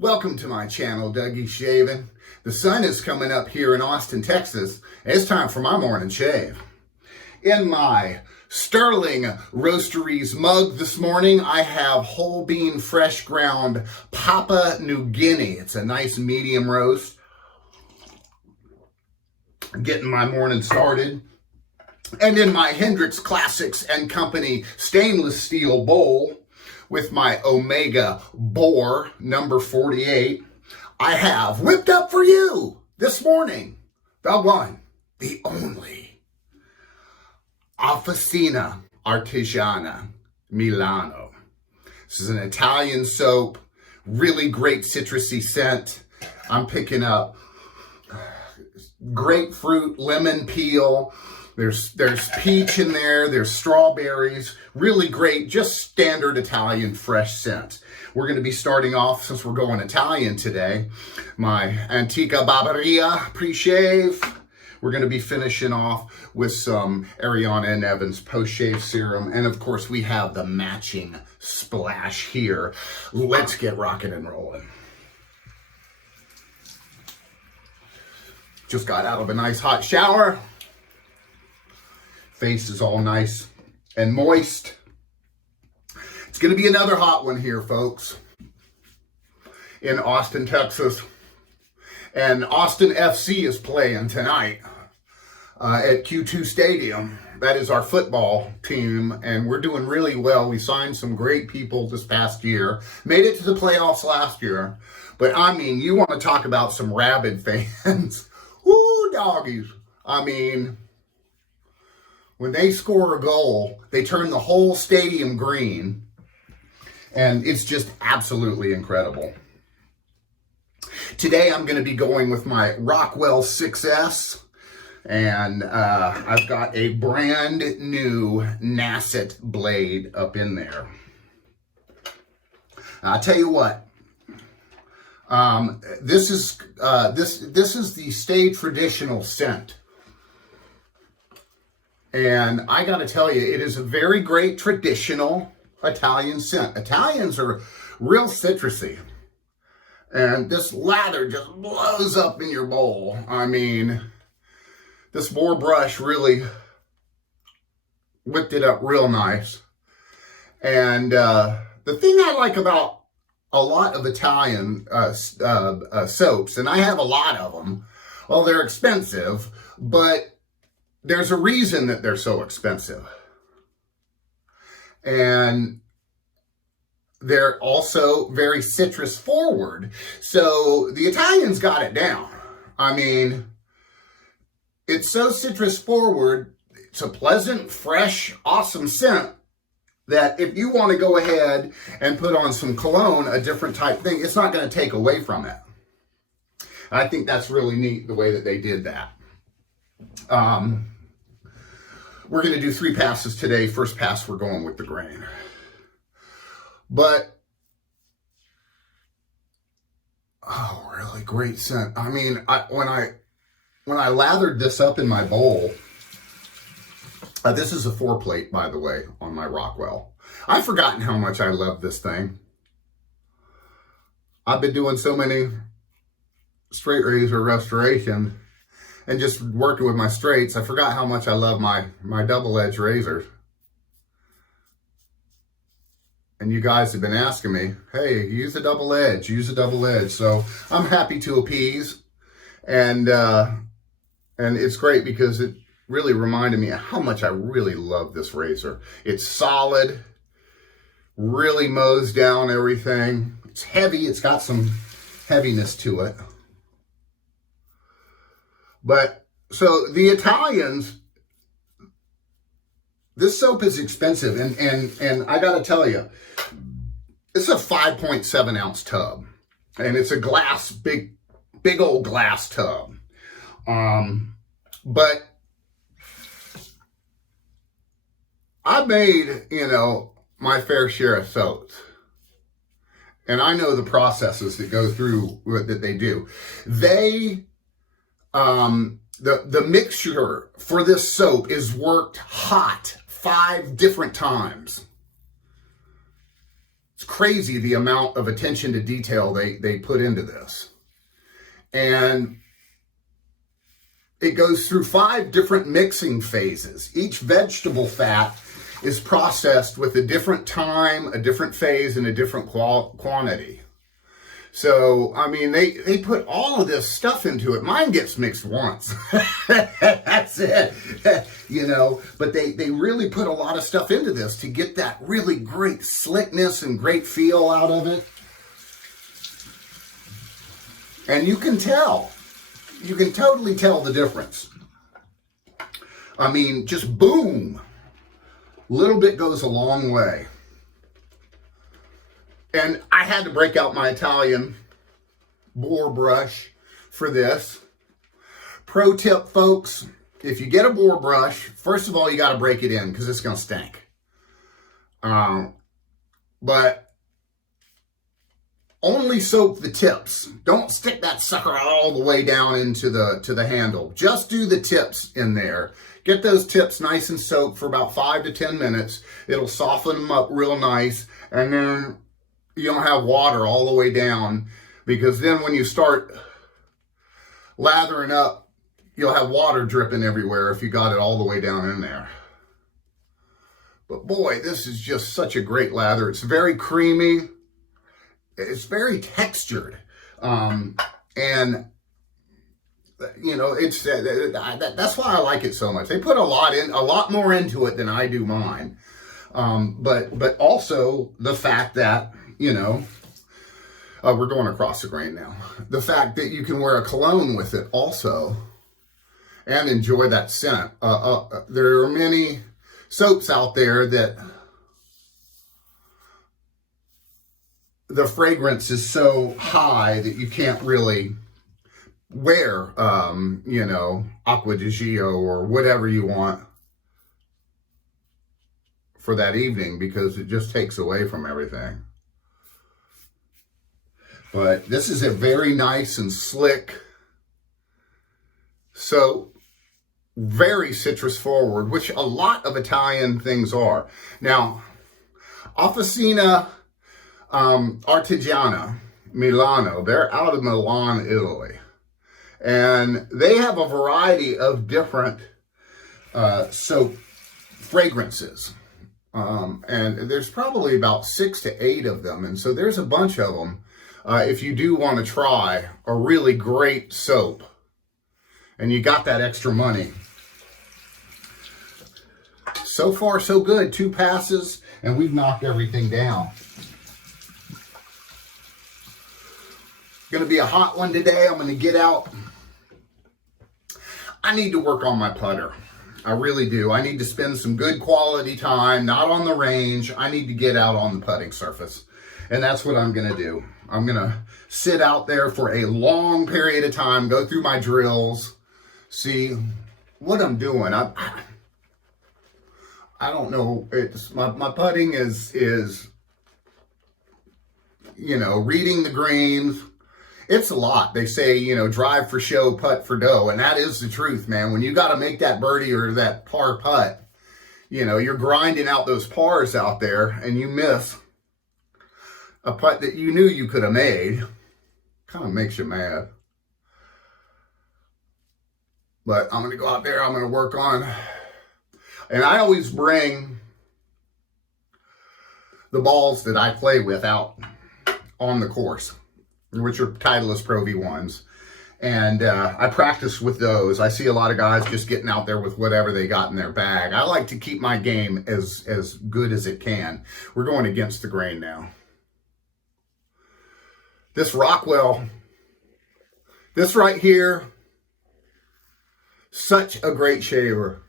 Welcome to my channel, Dougie Shaving. The sun is coming up here in Austin, Texas. It's time for my morning shave. In my Sterling Roasteries mug this morning, I have whole bean fresh ground Papua New Guinea. It's a nice medium roast. Getting my morning started. And in my Hendrix Classics and Company stainless steel bowl, with my Omega Boar number 48, I have whipped up for you this morning the one, the only, Officina Artigiana Milano. This is an Italian soap, really great citrusy scent. I'm picking up grapefruit, lemon peel. There's peach in there, there's strawberries, really great, just standard Italian fresh scent. We're going to be starting off, since we're going Italian today, my Antica Barberia pre-shave. We're going to be finishing off with some Ariana and Evans post-shave serum. And of course, we have the matching splash here. Let's get rocking and rolling. Just got out of a nice hot shower. Face is all nice and moist. It's going to be another hot one here, folks, in Austin, Texas. And Austin FC is playing tonight at Q2 Stadium. That is our football team, and we're doing really well. We signed some great people this past year. Made it to the playoffs last year. But, I mean, you want to talk about some rabid fans. Woo, doggies. I mean, when they score a goal, they turn the whole stadium green, and it's just absolutely incredible. Today, I'm going to be going with my Rockwell 6S, and I've got a brand new Nacet blade up in there. I'll tell you what, this is the Stay Traditional scent. And I got to tell you, it is a very great traditional Italian scent. Italians are real citrusy. And this lather just blows up in your bowl. I mean, this Boar brush really whipped it up real nice. And the thing I like about a lot of Italian soaps, and I have a lot of them, well, they're expensive, but there's a reason that they're so expensive. And they're also very citrus forward. So the Italians got it down. I mean, it's so citrus forward. It's a pleasant, fresh, awesome scent that if you want to go ahead and put on some cologne, a different type thing, it's not going to take away from it. I think that's really neat the way that they did that. We're going to do 3 passes today. First pass, we're going with the grain. But, oh, really great scent. I mean, when I lathered this up in my bowl, this is a 4-plate, by the way, on my Rockwell. I've forgotten how much I love this thing. I've been doing so many straight razor restorations and just working with my straights, I forgot how much I love my double-edged razors. And you guys have been asking me, hey, use a double edge, use a double edge. So I'm happy to appease. And it's great because it really reminded me of how much I really love this razor. It's solid, really mows down everything. It's heavy, it's got some heaviness to it. But, so the Italians, this soap is expensive, and I gotta tell you, it's a 5.7 ounce tub, and it's a glass, big old glass tub. But I made, my fair share of soaps, and I know the processes that go through, that they do. The mixture for this soap is worked hot 5 different times. It's crazy the amount of attention to detail they put into this. And it goes through 5 different mixing phases. Each vegetable fat is processed with a different time, a different phase, and a different quantity. So, I mean, they put all of this stuff into it. Mine gets mixed once. That's it. You know, but they really put a lot of stuff into this to get that really great slickness and great feel out of it. And you can tell. You can totally tell the difference. I mean, just boom. Little bit goes a long way. And I had to break out my Italian Boar brush for this. Pro tip, folks, if you get a Boar brush, first of all, you got to break it in because it's going to stink. But only soak the tips. Don't stick that sucker all the way down into the handle. Just do the tips in there. Get those tips nice and soaked for about 5 to 10 minutes. It'll soften them up real nice. And then you don't have water all the way down, because then when you start lathering up, you'll have water dripping everywhere if you got it all the way down in there. But boy, this is just such a great lather. It's very creamy. It's very textured. And you know, it's that's why I like it so much. They put a lot more into it than I do mine. But also the fact that, you know, we're going across the grain now. The fact that you can wear a cologne with it also and enjoy that scent. There are many soaps out there that the fragrance is so high that you can't really wear, you know, Acqua di Gio or whatever you want for that evening, because it just takes away from everything. But this is a very nice and slick soap, very citrus forward, which a lot of Italian things are. Now, Officina Artigiana Milano, they're out of Milan, Italy. And they have a variety of different soap fragrances. And there's probably about 6 to 8 of them. And so there's a bunch of them. If you do want to try a really great soap and you got that extra money. So far, so good. 2 passes and we've knocked everything down. Going to be a hot one today. I'm going to get out. I need to work on my putter. I really do. I need to spend some good quality time, not on the range. I need to get out on the putting surface. And that's what I'm going to do. I'm going to sit out there for a long period of time, go through my drills, see what I'm doing. I don't know. It's my putting is, you know, reading the greens. It's a lot. They say, you know, drive for show, putt for dough. And that is the truth, man. When you got to make that birdie or that par putt, you know, you're grinding out those pars out there and you miss a putt that you knew you could have made. Kind of makes you mad. But I'm going to go out there. I'm going to work on. And I always bring the balls that I play with out on the course, which are Titleist Pro V1s. And I practice with those. I see a lot of guys just getting out there with whatever they got in their bag. I like to keep my game as good as it can. We're going against the grain now. This Rockwell, this right here, such a great shaver.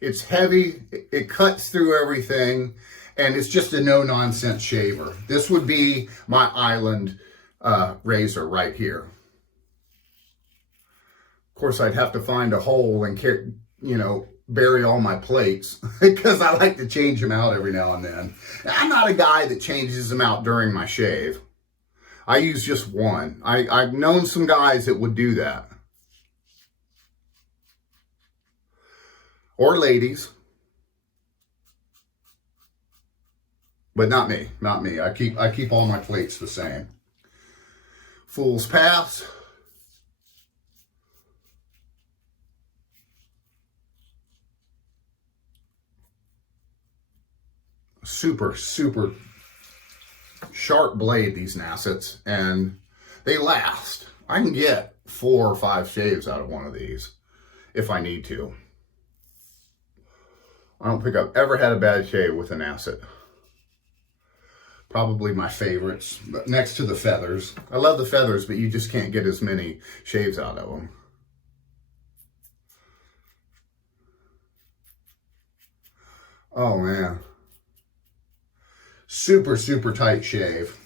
It's heavy, it cuts through everything, and it's just a no-nonsense shaver. This would be my island razor right here. Of course, I'd have to find a hole and, you know, bury all my plates because I like to change them out every now and then. I'm not a guy that changes them out during my shave. I use just one. I've known some guys that would do that. Or ladies. But not me, not me. I keep all my plates the same. Fool's Pass. Super, super sharp blade, these Nacets, and they last. I can get 4 or 5 shaves out of one of these if I need to. I don't think I've ever had a bad shave with a Nacet. Probably my favorites, but next to the feathers. I love the feathers, but you just can't get as many shaves out of them. Oh man. Super, super tight shave.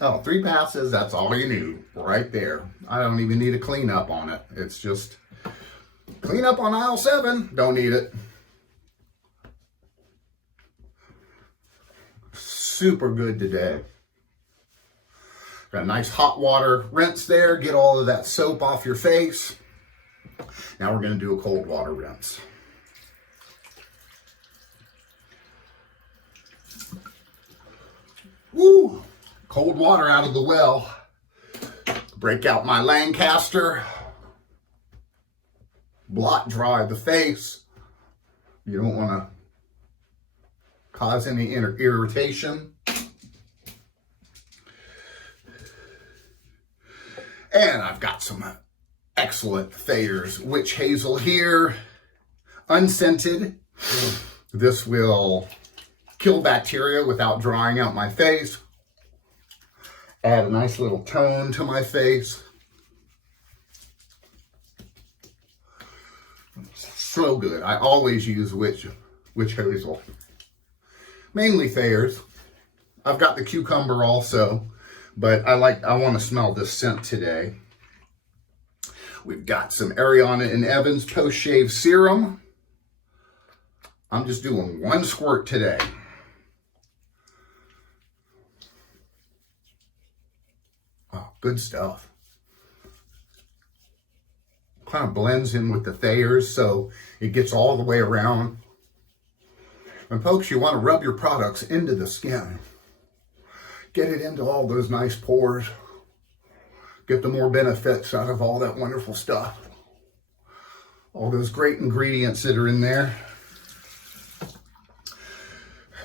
Oh, 3 passes, that's all you need right there. I don't even need a cleanup on it. It's just clean up on aisle 7. Don't need it. Super good today. Got a nice hot water rinse there. Get all of that soap off your face. Now we're going to do a cold water rinse. Woo! Cold water out of the well. Break out my Lancaster. Blot dry the face. You don't want to cause any irritation. And I've got some excellent Thayer's Witch Hazel here, unscented. This will kill bacteria without drying out my face. Add a nice little tone to my face. So good. I always use Witch Hazel. Mainly Thayer's. I've got the cucumber also, but I want to smell this scent today. We've got some Ariana and Evans post-shave serum. I'm just doing 1 squirt today. Oh, good stuff. Kind of blends in with the Thayer's, so it gets all the way around. And folks, you want to rub your products into the skin. Get it into all those nice pores. Get the more benefits out of all that wonderful stuff. All those great ingredients that are in there.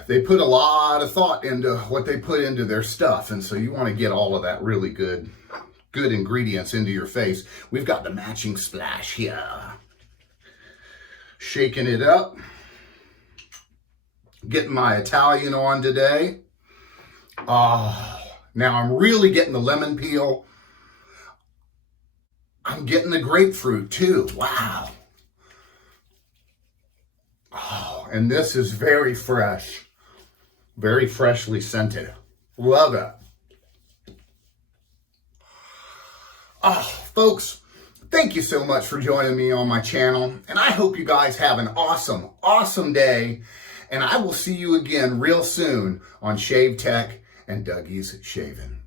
They put a lot of thought into what they put into their stuff, and so you want to get all of that really good ingredients into your face. We've got the matching splash here. Shaking it up. Getting my Italian on today. Oh, now I'm really getting the lemon peel. I'm getting the grapefruit too. Wow. Oh, and this is very fresh. Very freshly scented. Love it. Oh, folks, thank you so much for joining me on my channel. And I hope you guys have an awesome, awesome day. And I will see you again real soon on Shave Tech and Dougie's Shaving.